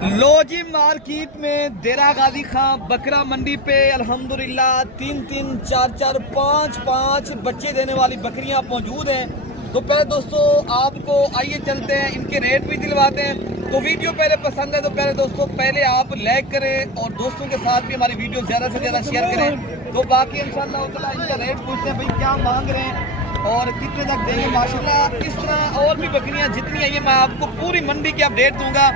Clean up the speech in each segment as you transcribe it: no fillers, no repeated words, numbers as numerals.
लो जी, market में देरा गाजी खां बकरा मंडी पे अल्हम्दुलिल्लाह 3-3, 4-4, 5-5 बच्चे देने वाली बकरियां मौजूद हैं। तो पहले दोस्तों आपको आइए चलते हैं, इनके रेट भी दिलवाते हैं। तो वीडियो पहले पसंद है तो पहले दोस्तों पहले आप लाइक करें और दोस्तों के साथ भी हमारी वीडियो ज़्यादा से ज़्यादा शेयर करें। तो बाकी इंशाअल्लाह ताला इनका रेट पूछते हैं, भाई क्या मांग रहे हैं और कितने तक देंगे। माशाल्लाह इस तरह और भी बकरियां जितनी आई है मैं आपको पूरी मंडी की अपडेट दूंगा।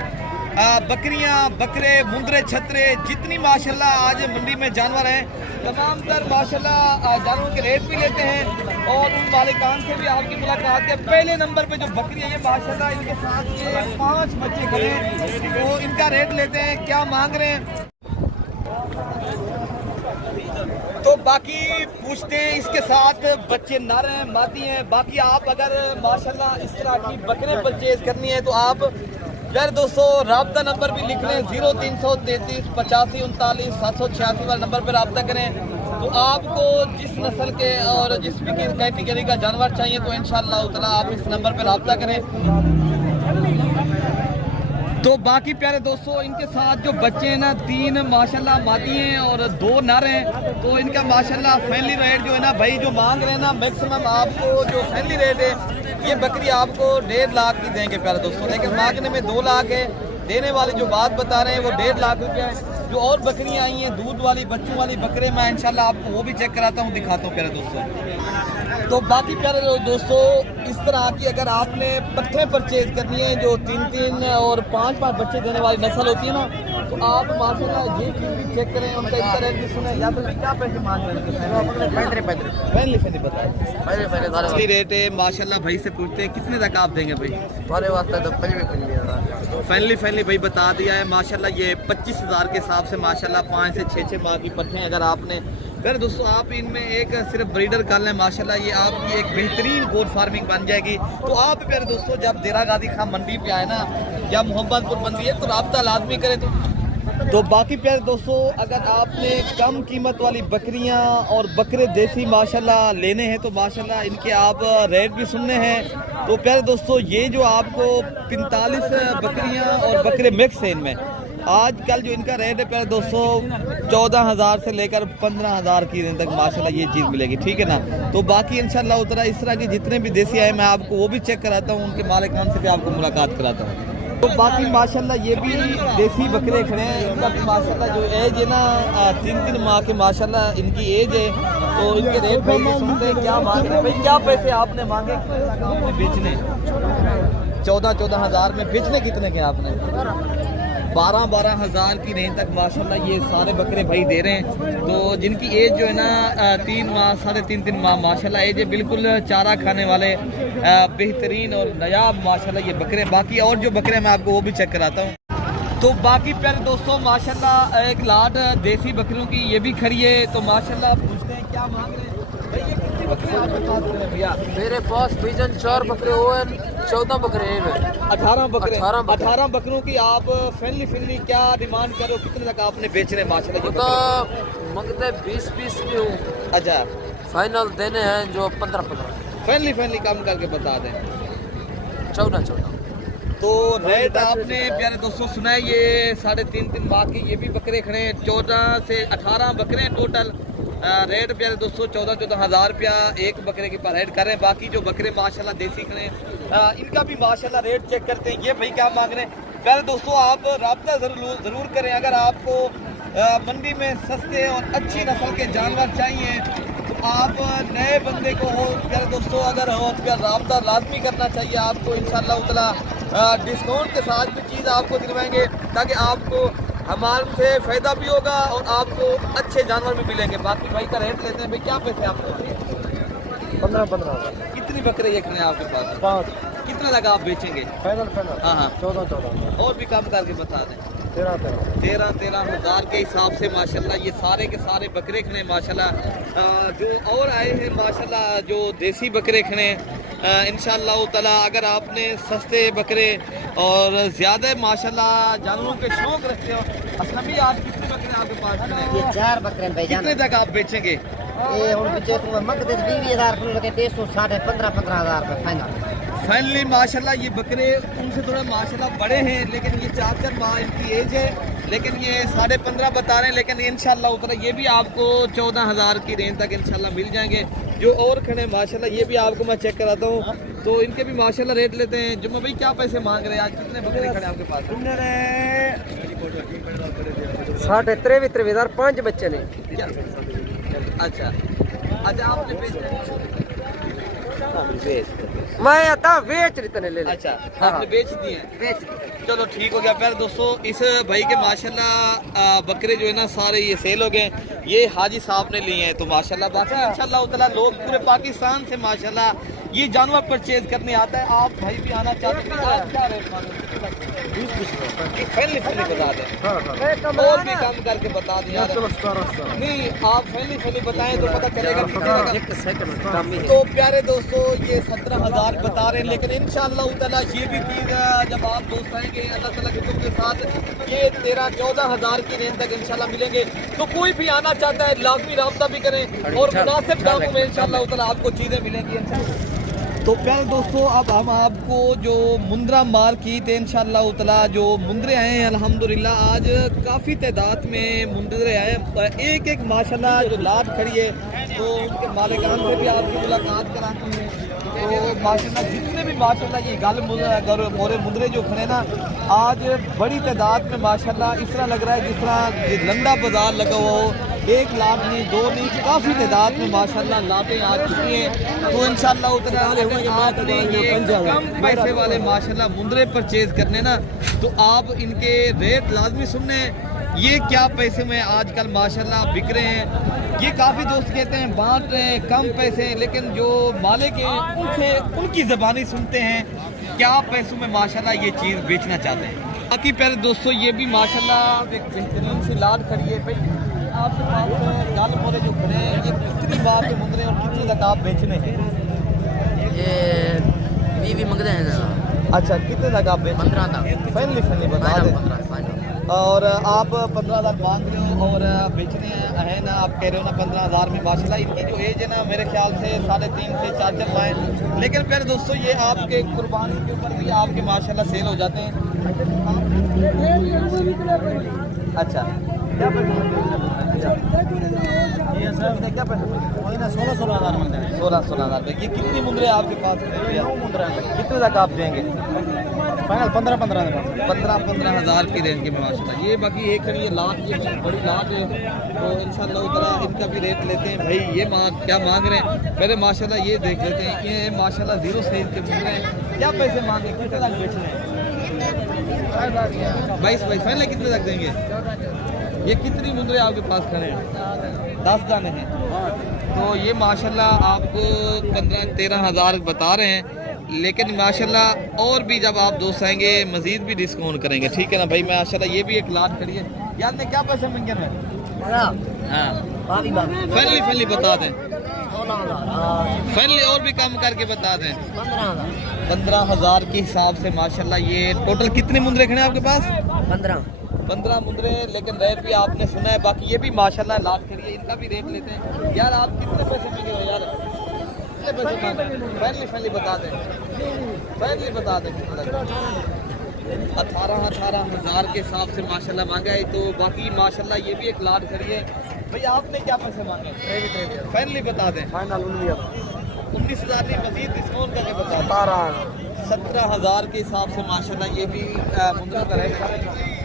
बकरियां, बकरे, मुंदरे, छतरे जितनी माशाल्लाह आज मंडी में जानवर हैं तमाम तर माशाल्लाह जानवरों के रेट भी लेते हैं और उन मालिकान से भी आपकी मुलाकात है। पहले नंबर पे जो बकरियां हैं माशाल्लाह इनके साथ ये 5 बच्चे खड़े हैं, तो इनका रेट लेते हैं, क्या मांग रहे हैं तो बाकी पूछते हैं। इसके साथ बच्चे नर हैं, मादी हैं। बाकी आप अगर माशाल्लाह इस तरह की बकरे परचेज करनी है तो आप यार दोस्तों राब्ता नंबर भी लिख लें 0333 85 39 786 वाले नंबर पर राब्ता करें। तो आपको जिस नस्ल के और जिस भी कैटेगरी का जानवर चाहिए तो इंशाअल्लाह ताला आप इस नंबर पर राब्ता करें। तो बाकी प्यारे दोस्तों इनके साथ जो बच्चे हैं ना 3 माशाल्लाह मादी हैं और 2 नर हैं। तो इनका माशाल्लाह फैमिली रेट जो है ना भाई जो मांग रहे हैं ना मैक्सिमम आपको जो फैमिली रेट है ये बकरी आपको 1.5 लाख की देंगे प्यारे दोस्तों, लेकिन मांगने में 2 लाख है। देने वाले जो बात बता रहे हैं वो 1.5 लाख रुपया है। जो और बकरियां आई हैं दूध वाली बच्चों वाली बकरे मैं इंशाल्लाह आपको वो भी चेक कराता हूँ, दिखाता हूँ प्यारे दोस्तों। तो बाकी प्यारे दोस्तों इस तरह की अगर आपने पट्ठे परचेज करनी है जो 3-3 और 5-5 बच्चे देने वाली नस्ल होती है ना तो आप माशाल्लाह ये चीज़ भी चेक करें, उनका इनका रेट भी सुने। या तो क्या पैसे मांग रहे हैं रेट है माशाल्लाह। भाई से पूछते हैं कितने तक आप देंगे भाई तुम्हारे वास्ते तो फैनली भाई बता दिया है माशाल्लाह। ये 25,000 के हिसाब से माशाल्लाह 5 से 6 माह की पट्ठे अगर आपने फिर दोस्तों आप इनमें एक सिर्फ ब्रीडर कर लें माशाल्लाह ये आपकी एक बेहतरीन गोट फार्मिंग बन जाएगी। तो आप प्यारे दोस्तों जब देरा गाजी खां मंडी पे आए ना या मोहम्मदपुर मंडी है तो राब्ता लाजमी करें। तो बाकी प्यारे दोस्तों अगर आपने कम कीमत वाली बकरियां और बकरे देसी माशाल्लाह लेने हैं तो माशाल्लाह इनके आप रेट भी सुनने हैं। तो प्यारे दोस्तों ये जो आपको 45 बकरियां और बकरे मिक्स हैं इनमें आजकल जो इनका रेट है प्यारे दोस्तों 14,000 से लेकर 15,000 की रेंज तक माशाल्लाह ये चीज़ मिलेगी, ठीक है ना। तो बाकी इंशाल्लाह उतना इस तरह की जितने भी देसी आए मैं आपको वो भी चेक कराता हूँ, उनके मालिक से भी आपको मुलाकात कराता हूँ। तो बाकी माशाल्लाह ये भी देसी बकरे खड़े हैं, इनका भी माशाल्लाह जो एज है ना 3-3 माह के माशाल्लाह इनकी एज है। तो इनके रेट भाई सुनते हैं क्या मांग रहे हैं भाई, क्या पैसे आपने मांगे बेचने 14,000 में बेचने कितने के आपने 12,000 की रेंज तक माशाल्लाह ये सारे बकरे भाई दे रहे हैं। तो जिनकी एज जो है ना 3 माह 3.5 माह माशाल्लाह एज है, बिल्कुल चारा खाने वाले बेहतरीन और नायाब माशाल्लाह ये बकरे। बाकी और जो बकरे मैं आपको वो भी चेक कराता हूँ। तो बाकी प्यारे दोस्तों माशाल्लाह एक लाट देसी बकरियों की ये भी खड़ी है। तो माशाल्लाह पूछते हैं क्या मांग रहे हैं भाई, ये कितनी बकरियां आपके पास हैं भैया? मेरे पास बीजन 4 बकरे हुए 14 बकरे हैं। 18 बकरे 18 बकरों की आप फैनली क्या डिमांड करो, कितने तक आपने बेचने माशाल्लाह? तो मंगते 20 भी हूँ। अच्छा फाइनल देने हैं जो 15 फैनली कम करके बता दें 14। तो रेट आपने प्यारे दोस्तों सुना है ये 3.5 माह की ये भी बकरे खड़े हैं। 14 से 18 बकरे हैं टोटल। रेट प्यारे दोस्तों 14,000 रुपया एक बकरे के पर रेट कर रहे हैं। बाकी जो बकरे माशाल्लाह देसी खड़े हैं इनका भी माशाल्लाह रेट चेक करते हैं। ये भाई क्या मांग रहे हैं प्यारे दोस्तों, आप राब्ता ज़रूर करें। अगर आपको मंडी में सस्ते और अच्छी नस्ल के जानवर चाहिए तो आप नए बंदे को हो प्यारे दोस्तों अगर हो तो राब्ता लाजमी करना चाहिए आपको। इंशाअल्लाह ताला डिस्काउंट के साथ भी चीज़ आपको दिलवाएंगे ताकि आपको हमारे से फ़ायदा भी होगा और आपको अच्छे जानवर भी मिलेंगे। बाकी भाई का रेट लेते हैं भाई, क्या पैसे आपको 15। कितनी बकरे ये खड़े हैं आपके पास? 5। कितने तक आप बेचेंगे? फाइनल हाँ 14। और भी कम करके बता दें 13,000 के हिसाब से माशाल्लाह ये सारे के सारे बकरे खड़े माशाल्लाह। जो और आए हैं माशाल्लाह जो देसी बकरे खड़े इंशाअल्लाह ताला अगर आपने सस्ते बकरे और ज़्यादा माशाल्लाह जानवरों के शौक रखते हो। असलम भी आज कितने बकरे आपके पास हैं? ये 4 बकरे हैं भाई। कितने तक आप बेचेंगे? ये हम बेचे तो मग दे 20,000 रुपए के 150 15,000 रुपए फाइनल फाइनली माशाल्लाह ये बकरे उनसे थोड़ा माशाल्लाह बड़े हैं, लेकिन ये 4 माह इनकी एज है, लेकिन ये 15.5 बता रहे हैं, लेकिन इंशाल्लाह उतना ये भी आपको 14,000 की रेंज तक इंशाल्लाह मिल जाएंगे। जो और खड़े माशाल्लाह ये भी आपको मैं चेक कराता हूँ, तो इनके भी माशाल्लाह रेट लेते हैं। जुम्मा भाई क्या पैसे मांग रहे हैं आज, कितने बकरे खड़े आपके पास? 5 बच्चे ने। अच्छा अच्छा, आपने मैं आता बेच रितने ले। अच्छा आपने बेच दिए? बेच। चलो ठीक हो गया। फिर दोस्तों इस भाई के माशाल्लाह बकरे जो है ना सारे ये सेल हो गए, ये हाजी साहब ने लिए हैं। तो माशाल्लाह बाकी इंशाल्लाह ताला लोग पूरे पाकिस्तान से माशाल्लाह ये जानवर परचेज करने आता है। आप भाई भी आना चाहते हैं, आज क्या रेट फैमिली बता दें और भी कम करके बता दें यार। नहीं आप फैमिली बताएं तो पता चलेगा। तो प्यारे दोस्तों ये 17,000 बता रहे हैं, लेकिन इंशाअल्लाह ताला ये भी चीज़ जब आप दोस्त आएंगे अल्लाह ताला के हुक्म के साथ ये 13-14,000 की रेंज तक इंशाल्लाह मिलेंगे। तो कोई भी आना चाहता है लाजमी रब्ता भी करें और मुनासिब दामों में इंशाल्लाह ताला आपको चीज़ें मिलेंगी। तो प्यारे दोस्तों अब हम आपको जो मुंद्रा मार्केट है इंशाल्लाह ताला जो मुंद्रे आए हैं अल्हम्दुलिल्लाह, आज काफ़ी तादाद में मुंद्रे आए हैं। एक माशाल्लाह जो लाट खड़ी है तो उनके मालिकान से भी आपकी मुलाकात कराते हैं। तो माशाल्लाह जितने भी माशाल्लाह ये मोरे मुंद्रे जो खड़े ना आज बड़ी तादाद में माशाल्लाह इस तरह लग रहा है जिस तरह लंडा बाजार लगा हुआ हो। 1 लाख नहीं 2 नहीं काफ़ी तादाद में माशाल्लाह लाटें आ चुकी हैं। तो इंशाल्लाह उतना आपने ये कम पैसे वाले माशाल्लाह मुंद्रे परचेज करने ना तो आप इनके रेट लाजमी सुनने ये क्या पैसे में आजकल माशाल्लाह बिक रहे हैं। ये काफ़ी दोस्त कहते हैं बांट रहे हैं कम पैसे, लेकिन जो मालिक हैं उनसे उनकी ज़बानी सुनते हैं क्या पैसों में माशाल्लाह ये चीज़ बेचना चाहते हैं। बाकी प्यारे दोस्तों ये भी माशाल्लाह एक बेहतरीन सी लाट खड़ी है। भाई आपके पास गाल मोरे जो खड़े हैं ये कितनी बार के मुंद्रे और कितनी तक आप बेचने हैं? ये भी मंगते हैं ना। अच्छा कितने तक आप बेच? 15 तक फाइनली बता दें। और आप 15,000 मांग रहे हो और बेचने हैं ना, आप कह रहे हो ना 15,000 में। माशाल्लाह इनकी जो एज है ना मेरे ख्याल से 3.5 से 4 माह, लेकिन फिर दोस्तों ये आपके कुर्बानी के ऊपर भी आपके माशाल्लाह सेल हो जाते हैं। अच्छा क्या ये सर क्या पैसे? 16,000 मिलते हैं। 16,000 रुपये। ये कितनी मुंद्रे आपके पास? 9 मुंद्रा है। कितने तक आप देंगे? फाइनल 15,000 की रेंज के में माशाल्लाह। ये बाकी एक ये लाट ये बड़ी लाट है तो इंशाल्लाह ताला इनका भी रेट लेते हैं। भाई ये क्या मांग रहे हैं पहले माशाल्लाह ये देख लेते हैं। ये माशाल्लाह 0 साइज के मुंद्रे हैं। क्या पैसे मांगे, कितने तक बेच रहे हैं? 22 फाइनल कितने तक देंगे? ये कितनी मुंद्रे आपके पास खड़े हैं? 10 दाने हैं। तो ये माशाल्लाह आपको 15-13,000 बता रहे हैं, लेकिन माशाल्लाह और भी जब आप दोस्त आएंगे मज़ीद भी डिस्काउंट करेंगे। ठीक है ना भाई? माशाल्लाह ये भी एक लाट खड़ी है। यार ने क्या पैसे मंगे हैं? हाँ फाइनली बता दें। फाइनली और भी कम करके बता दें। 15,000 के हिसाब से माशाल्लाह ये टोटल कितने मुंद्रे खड़े हैं आपके पास? 15 मुंद्रे, लेकिन रेट भी आपने सुना है। बाकी ये भी माशाल्लाह लाट खड़ी है, इनका भी रेट लेते हैं। यार आप कितने पैसे मिले हो यार? कितने पैसे मांगे? फाइनली बता दें। फाइनली बता दें। 18,000 के हिसाब से माशाल्लाह मांगा है। तो बाकी माशाल्लाह ये भी एक लाट खड़ी है। भैया आपने क्या पैसे मांगे? फाइनली बता दें। 19,000 नहीं मजीद डिस्काउंट करके बता। 17,000 के हिसाब से माशाल्लाह ये भी मुंद्रा का रेट है।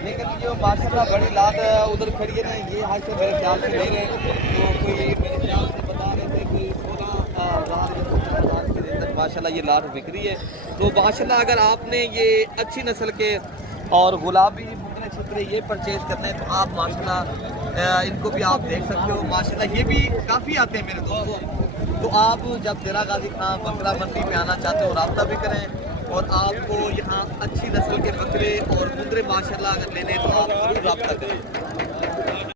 लेकिन जो माशाल्लाह बड़ी लाट उधर खड़ी है ना ये आज से मेरे ख्याल से ले रहे हैं। तो कोई मेरे ख्याल से बता रहे थे कोई 16,000 या 17,000 के रेट तक माशाल्लाह ये लाट बिक रही है। तो माशाल्लाह अगर आपने ये अच्छी नस्ल के और गुलाबी मुंद्रे छिपरे ये परचेज करते हैं तो आप माशाल्लाह इनको भी आप देख सकते हो। माशाल्लाह ये भी काफ़ी आते हैं मेरे दोस्तों। तो आप जब देरा गाजी खां बकरा मंडी में आना चाहते हो रब्ता भी करें। और आपको यहाँ अच्छी नस्ल के बकरे और मुंद्रे माशाल्लाह अगर लेने तो आप जरूर रब्ता करें।